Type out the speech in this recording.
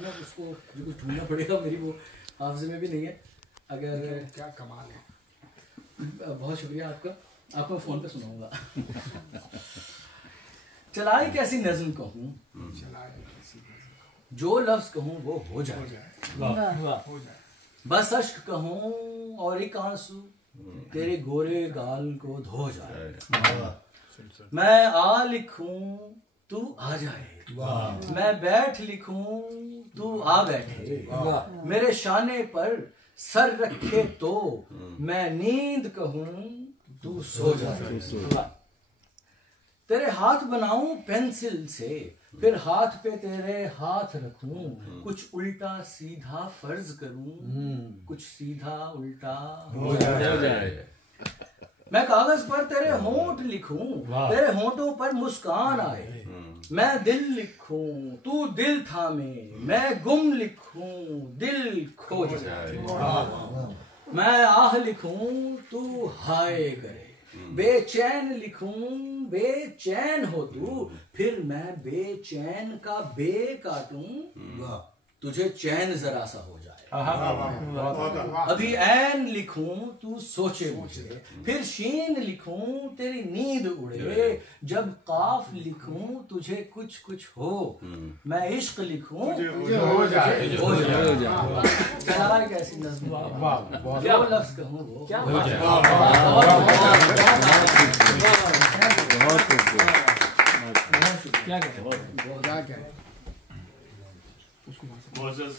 ना उसको जो कुछ ढूंढना पड़ेगा, मेरी वो हाफिज़े में भी नहीं है। अगर क्या कमाल है। बहुत शुक्रिया आपका, आपको मैं फ़ोन पे सुनाऊंगा। चलाई कैसी नज़्म कहूँ, जो लफ्ज़ कहूँ वो हो जाए, बस अश्क कहूँ और एक आंसू तेरे गोरे गाल को धो जाए। मैं आ लिखूं तू आ जाए, मैं बैठ लिखूं तू आ बैठे, मेरे शाने पर सर रखे तो मैं नींद कहूं तू सो जाए। तेरे हाथ बनाऊं पेंसिल से, फिर हाथ पे तेरे हाथ रखूं, कुछ उल्टा सीधा फर्ज करूं, कुछ सीधा उल्टा हो जाए। मैं कागज पर तेरे होंठ लिखूं, तेरे होंठों पर मुस्कान आए, मैं दिल लिखूं तू दिल थामे, मैं गुम लिखूं दिल खो जाए। मैं आह लिखूं तू हाय करे, बेचैन लिखूं बेचैन हो तू, फिर मैं बेचैन का बे काटूं, तुझे चैन जरा सा हो जाए। अभी ऐन लिखूं तू सोचे मुझे, फिर शीन लिखूं तेरी नींद उड़े, जब काफ लिखूं तुझे कुछ कुछ हो, मैं इश्क लिखूं तुझे हो जाए। चला कैसी नज़्म, जो लफ्ज़ कहूं वो क्या हो जाए। बहुत